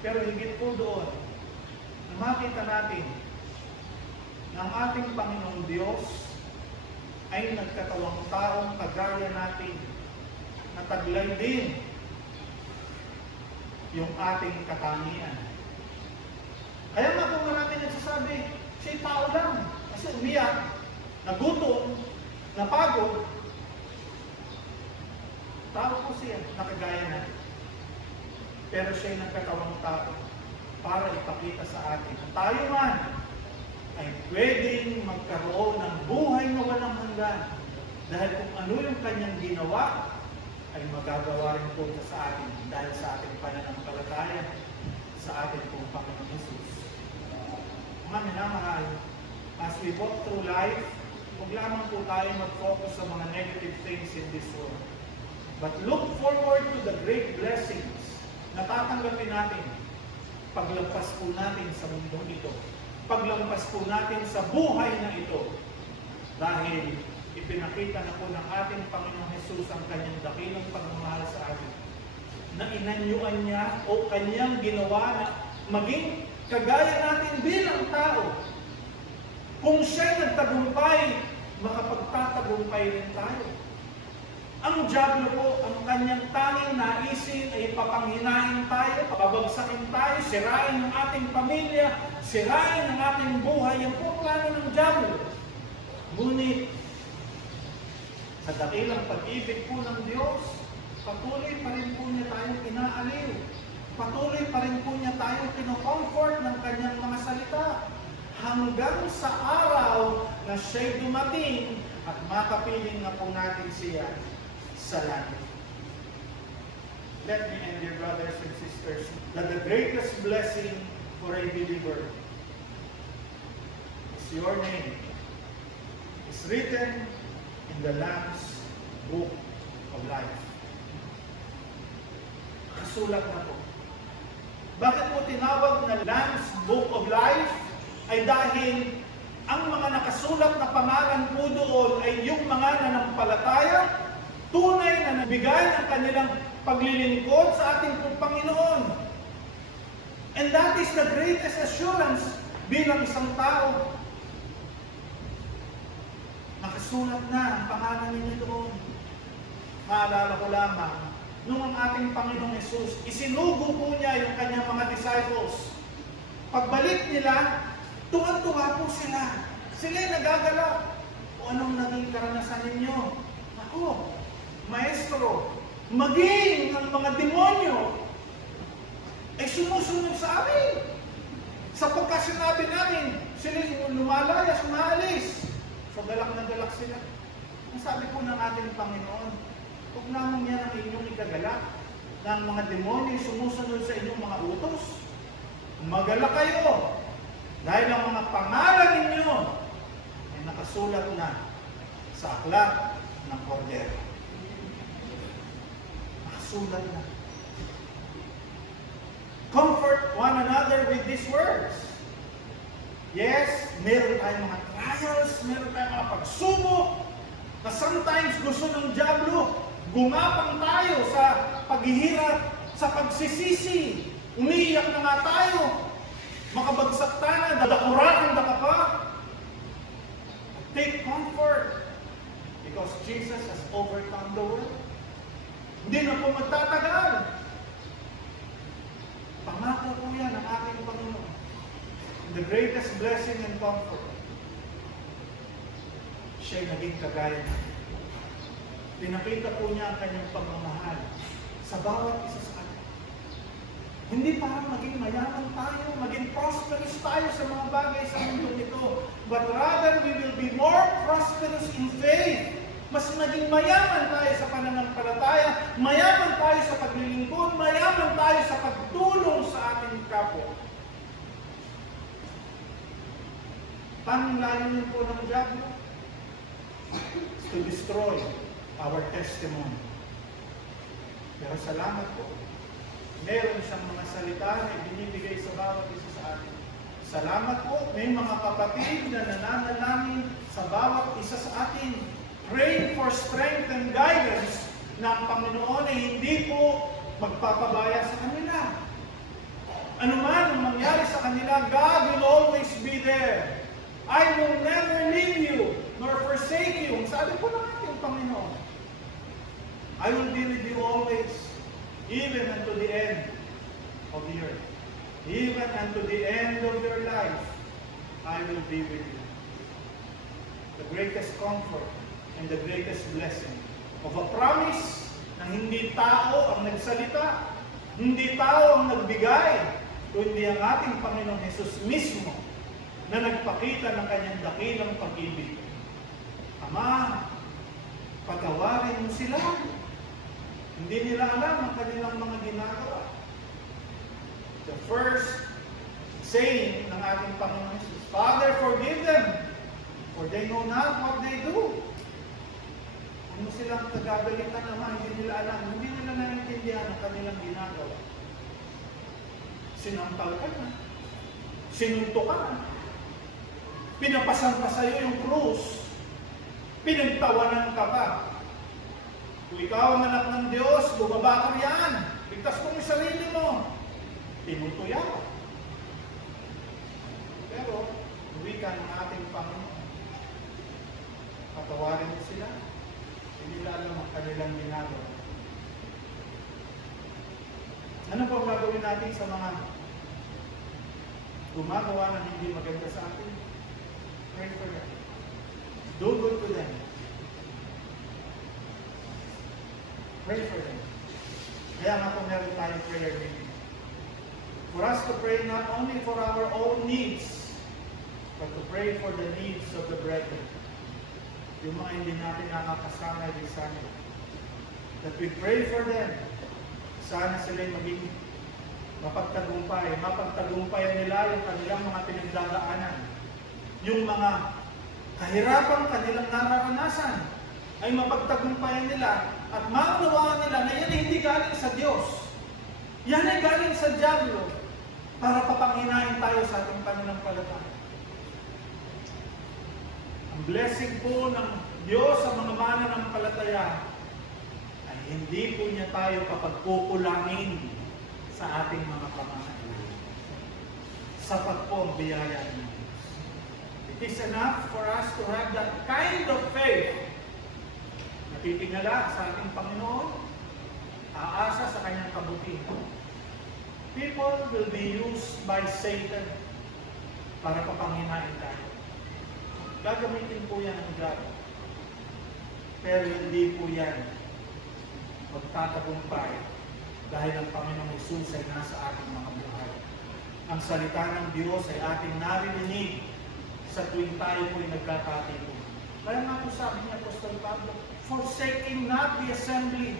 Pero higit po doon, na makita natin na ang ating Panginoong Diyos ay nagkatawang taong kagaya natin, na taglay din yung ating katangian. Kaya nga po marami nagsasabi, siya'y tao lang. Kasi umiyak, nagutom, napagod. Tao po siya, nakagaya natin. Pero siya'y nagkatawang tao para ipakita sa atin na tayo man ay pwedeng magkaroon ng buhay na walang hanggan. Dahil kung ano yung kanyang ginawa, ay magagawa rin po sa atin dahil sa ating pananampalataya sa ating pong Panginoon Jesus. Mga minamahal, as we walk through life, huwag lamang po tayo mag-focus sa mga negative things in this world. But look forward to the great blessings na tatanggapin natin paglampas po natin sa mundong ito. Paglampas po natin sa buhay na ito. Dahil ipinakita na po ng ating Panginoong Jesus ang kanyang dakilang pagmamahal sa atin. Na inanyuan niya o kanyang ginawa na maging kagaya natin bilang tao. Kung siya'y nagtagumpay, makapagtatagumpay rin tayo. Ang diablo po, ang kanyang tanging naisin ay papanghinain tayo, pabagsakin tayo, sirain ang ating pamilya, sirain ang ating buhay. Yan po ang plano ng diablo. Ngunit, sa dakilang pag-ibig po ng Diyos, patuloy pa rin po niya tayong inaaliw. Patuloy pa rin po niya tayong kinocomfort ng kanyang mga salita. Hanggang sa araw na siya'y dumating at makapiling na po natin siya sa langit. let me end, dear brothers and sisters, that the greatest blessing for a believer is your name is written in the Lamb's Book of Life. Kasulat na po. Bakit po tinawag na Lamb's Book of Life? Ay dahil ang mga nakasulat na pangalan po doon ay yung mga nanampalataya, tunay na nabigay ng kanilang paglilingkod sa ating pong Panginoon. And that is the greatest assurance bilang isang tao. Nakasulat na ang pangalan ninyo doon. Maalala ko lamang, nung ang ating Panginoong Hesus, isinugo po niya yung kanyang mga disciples. Pagbalik nila, tuwan-tuwa po sila. Sila'y nagagalaw. O anong naging karanasan ninyo? Ako, Maestro, maging ang mga demonyo ay sumusunod sa amin. Sapagkat sinabi namin, sila'y lumalayas, umaalis. So galak na galak sila. Ang sabi po ng ating Panginoon, huwag namang yan ang inyong ikagalak na ang mga demonyo sumusunod sa inyong mga utos. Magalak kayo dahil ang mga pangalan ninyo ay nakasulat na sa aklat ng Kordero. Nakasulat na. Comfort one another with these words. Yes, meron tayong mga trials, meron tayong mga pagsubok, na sometimes gusto ng dyablo, gumapang tayo sa paghihirap, sa pagsisisi. Umiiyak na nga tayo. Makabagsak tayo, dadakurakan ka pa. Take comfort because Jesus has overcome the world. Hindi na po magtatagal. Pangako po yan ng ating Panginoon. The greatest blessing and comfort. Siya'y naging kagaya natin. Pinakita po niya ang kanyang pagmamahal sa bawat isa sa atin. Hindi para maging mayaman tayo, maging prosperous tayo sa mga bagay sa mundo ito. But rather, we will be more prosperous in faith. Mas maging mayaman tayo sa pananampalataya, mayaman tayo sa paglilingkod, mayaman tayo sa pagtulong sa ating kapwa. Paano layunin po ng diablo? To destroy our testimony. Pero salamat po. Meron siyang mga salita na binibigay sa bawat isa sa atin. Salamat po, may mga kapatid na nananalangin sa bawat isa sa atin. Pray for strength and guidance na ang Panginoon ay hindi po magpapabaya sa kanila. Ano man ang mangyari sa kanila, God will always be there. I will never leave you nor forsake you. Sabi po ng ating Panginoon, I will be with you always, even unto the end of the earth. Even unto the end of your life, I will be with you. The greatest comfort and the greatest blessing of a promise na hindi tao ang nagsalita, hindi tao ang nagbigay, kundi ang ating Panginoong Hesus mismo na nagpakita ng kanyang dakilang pag-ibig. Ama, patawarin mo sila. Hindi nila alam ang kanilang mga ginagawa. The first saying ng ating Panginoon Jesus, Father, forgive them, for they know not what they do. Kung mo silang tagagalitan naman, hindi nila alam, hindi nila naiintindihan ang kanilang ginagawa. Sinampal ka na, sinunto ka na, pinapasan pa sa iyo yung krus, pinagtawanan ka pa. Kung ikaw ang anak ng Diyos, bumaba ka riyan, ligtas mo yung sarili mo, tinutuya ka. Pero, wika ng ating Panginoon, patawarin mo sila, hindi nila alam ang kanilang ginagawa. Ano pa ang gagawin natin sa mga gumagawa ng hindi maganda sa atin? Pray for them. Do good to them. Pray for them. Kaya nga po meron tayong prayer meeting. For us to pray not only for our own needs, but to pray for the needs of the brethren. Yung mga hindi natin nakakasama din sa amin. That we pray for them Sana sila'y maging mapagtagumpayan nila yung kanilang mga pinagdadaanan. Yung mga kahirapang kanilang nararanasan ay mapagtagumpayan nila at maunawaan nila na yan ay hindi galing sa Diyos. Yan ay galing sa dyablo para papanghinain tayo sa ating pananampalataya. Ang blessing po ng Diyos sa mga mananampalataya ay hindi po niya tayo papagkukulangin sa ating mga pamahayag. Sapat po ang biyaya ng Diyos. It is enough for us to have that kind of faith na titingala sa ating Panginoon, aasa sa kanyang kabutihan. People will be used by Satan para papanghinain tayo. Gagamitin po yan ng God. Pero hindi po yan magtatagumpay dahil ang Panginoong Hesus ay nasa ating mga buhay. Ang salita ng Diyos ay ating naririnig sa tuwing tayo po ay nagkakatipon. Kaya nga po sabi niya, Apostol Pablo, forsaking not the assembly.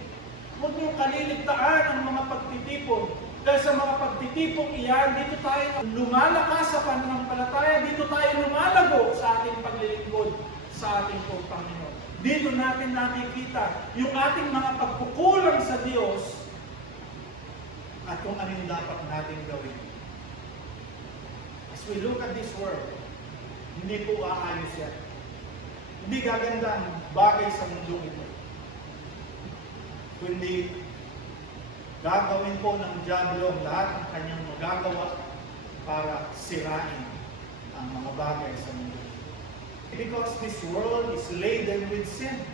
Huwag niyong kaliligtaan ang mga pagtitipon. Dahil sa mga pagtitipong iyan, dito tayo lumalakas sa pananampalataya, dito tayo lumalago sa ating paglilingkod sa ating pong Panginoon. Dito natin nakikita yung ating mga pagkukulang sa Diyos at kung ano yung dapat natin gawin. As we look at this world, hindi po aayos yan. Hindi gaganda ang bagay sa mundo ito. Kundi gagawin po ng dyablo ang lahat ng kanyang magagawa para sirain ang mga bagay sa mundo. Because this world is laden with sin.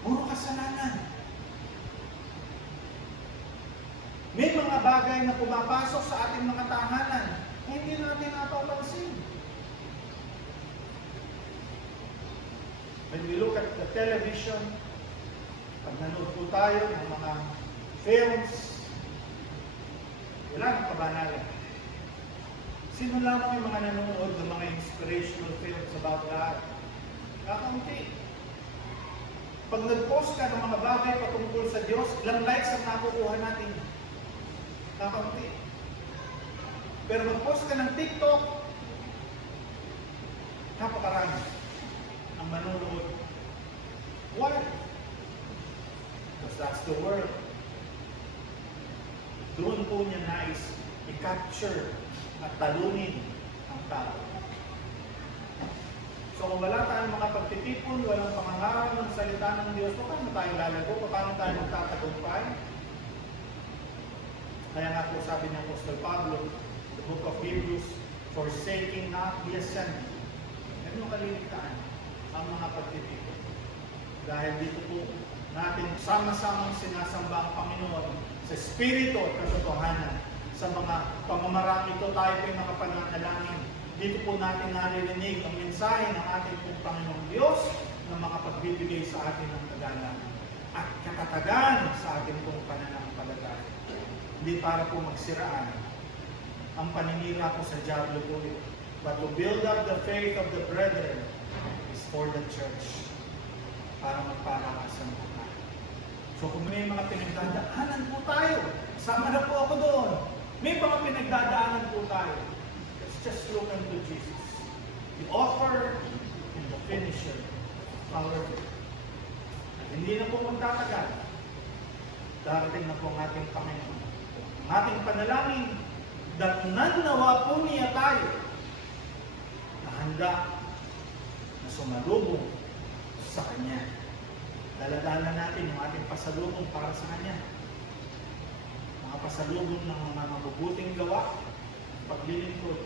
Puro kasalanan. May mga bagay na pumapasok sa ating mga tahanan na hindi natin napapansin. When we look at the television, pag nanood po tayo ng mga films, wala nang kabanalan. Sino lamang yung mga nanonood ng mga inspirational films about God? Kakaunti. Pag nag-post ka ng mga bagay patungkol sa Diyos, ilang likes ang nakukuha natin? Kakaunti. Pero mag-post ka ng TikTok, napakarami ang manonood. Why? Because that's the world. Doon po niya nais i-capture at talunin ang tao. So kung wala tayong mga pagtitipon, walang pangangaral ng salita ng Diyos, paano tayo lalago? Paano tayo magtatagumpay? Kaya nga po sabi ng Apostol Pablo, the book of Hebrews, forsaking not the assembly. Yan yung kaliligtaan, ang mga pagtitipon. Dahil dito po natin sama-samang sinasamba ang Panginoon sa Espiritu at katotohanan. Sa mga pamamarang ito tayo po yung nakapananalangin. Dito po natin naririnig ang mensahe ng ating pong Panginoong Diyos na makapagbibigay sa atin ng kagalangan at katatagan sa ating pong pananampalataya. Hindi para po magsiraan ang paninira ko sa dyablo po ito. But to build up the faith of the brethren is for the church para magpalakasan po tayo. So kung may mga pinagdadaanan po tayo, sama na po ako doon. May mga pinagdadaanan po tayo. Let's just look unto Jesus, the author and the finisher of our faith. At hindi na po magtatagal. Darating na po ang ating Panginoon. Ang ating panalangin, datnan nawa po niya tayo na handa na sumalubong sa Kanya. Daladala natin yung ating pasalubong para sa Kanya. Mga pasalubong ng mga mabubuting gawa, paglilingkod.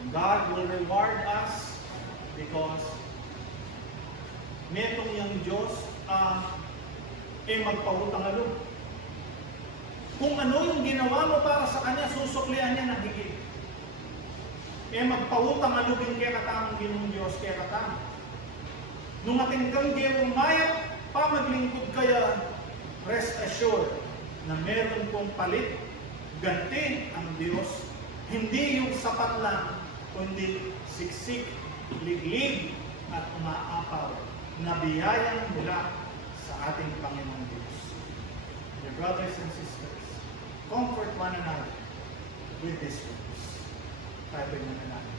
And God will reward us because metong yung Diyos magpahutang-alog. Kung ano yung ginawa mo para sa Kanya, susuklian niya ng higit. Magpahutang-alog yung kaya katamang ginong Diyos, kaya katamang. Nung ating kang umayat, pamaglingkod kaya, rest assured na meron pong palit, ganti ang Diyos, hindi yung sapat lang, kundi siksik, liglig, at umaapaw na biyayang mula sa ating Panginoong Diyos. Dear brothers and sisters, comfort one another with these words. Tayo po'y manalangin.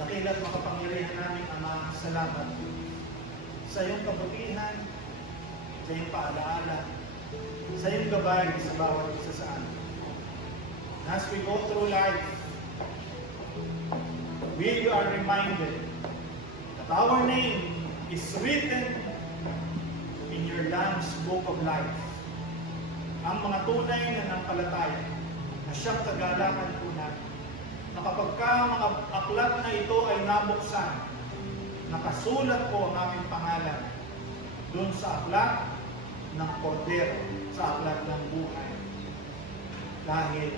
Dakila't makapangyarihan namin, Ama, salamat sa iyong kabutihan, sa iyong paalaala, sa iyong gabay sa bawat isa sa amin. As we go through life, we are reminded that our name is written in your Lamb's Book of Life. Ang mga tunay na nampalataya na siyang kagalakan po natin, na kapag ka mga aklat na ito ay nabuksan, nakasulat po ang aming pangalan doon sa aklat ng Kordero, sa aklat ng buhay. Dahil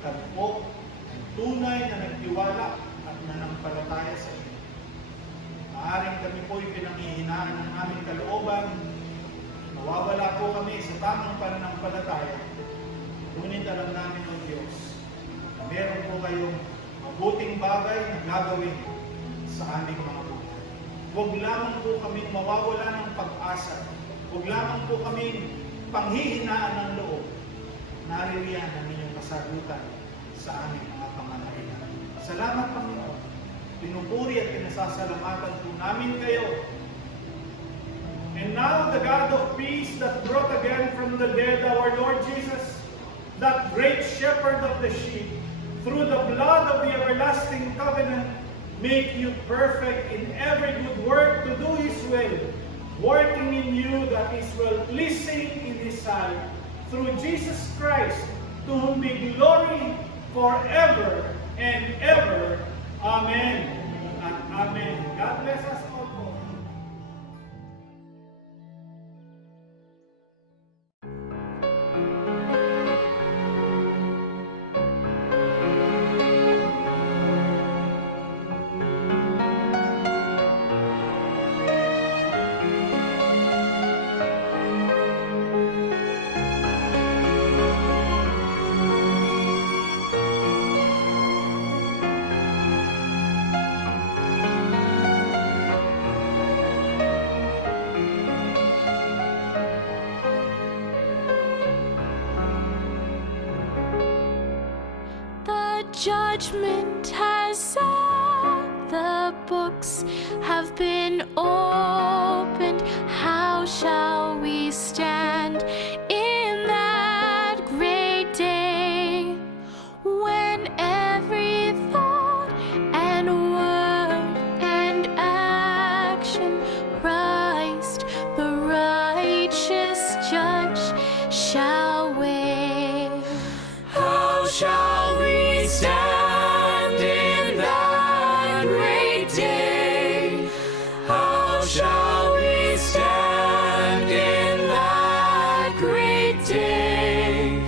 kami po ay tunay na nagtiwala at nanampalataya sa inyo. Maaaring kami po ay pinanghihinaan ng aming kalooban, nawawala po kami sa tamang pananampalataya. Ngunit alam namin, O Diyos, meron po kayong mabuting bagay na gagawin sa aming mga buhay. Huwag lamang po kami mawawala ng pag-asa. Huwag lamang po kami panghihinaan ng loob. Naririyan ang inyong kasagutan sa aming mga pangangailangan. Salamat, Panginoon. Pinupuri at pinasasalamatan po namin kayo. And now the God of peace that brought again from the dead our Lord Jesus, that great shepherd of the sheep, through the blood of the everlasting covenant, make you perfect in every good work to do His will, working in you that is well-pleasing in His sight, through Jesus Christ, to whom be glory forever and ever. Amen and amen. God bless us all. Judgment has sat, the books have been opened. How shall we stand in that great day, when every thought and word and action Christ, the righteous judge, shall weigh? How shall we stand in that great day? How shall we stand in that great day?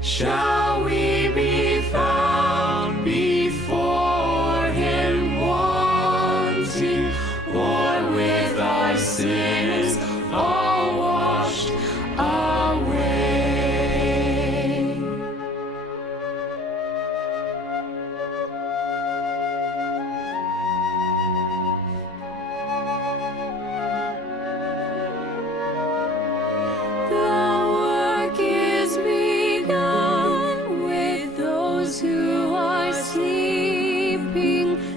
Shall we be found before Him wanting, or with our sins all washed away?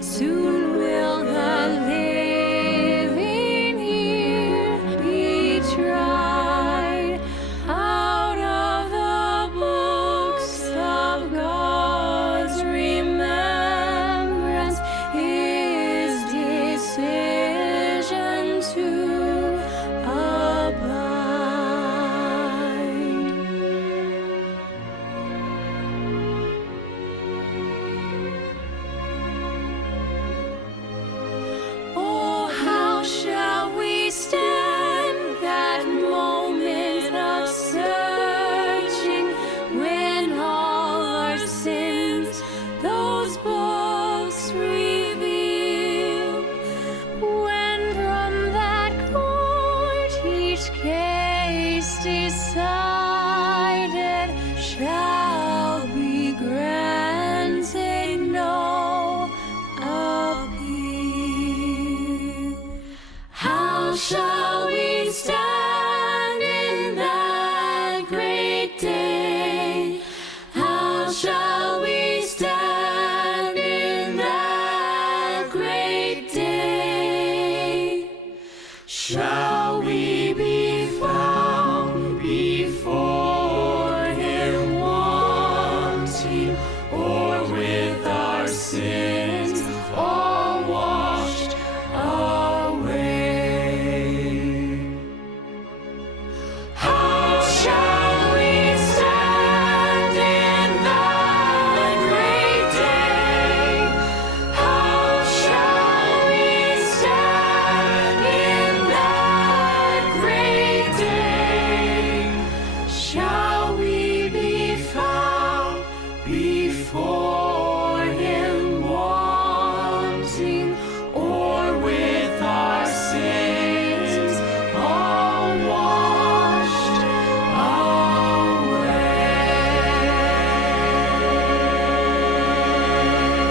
Soon will the living here be tried. Out of the books of God's remembrance, His decision to abide. Oh, how shall we stand that moment of searching, when all our sins those books reveal, when from that court each case decided shall be granted no appeal? How shall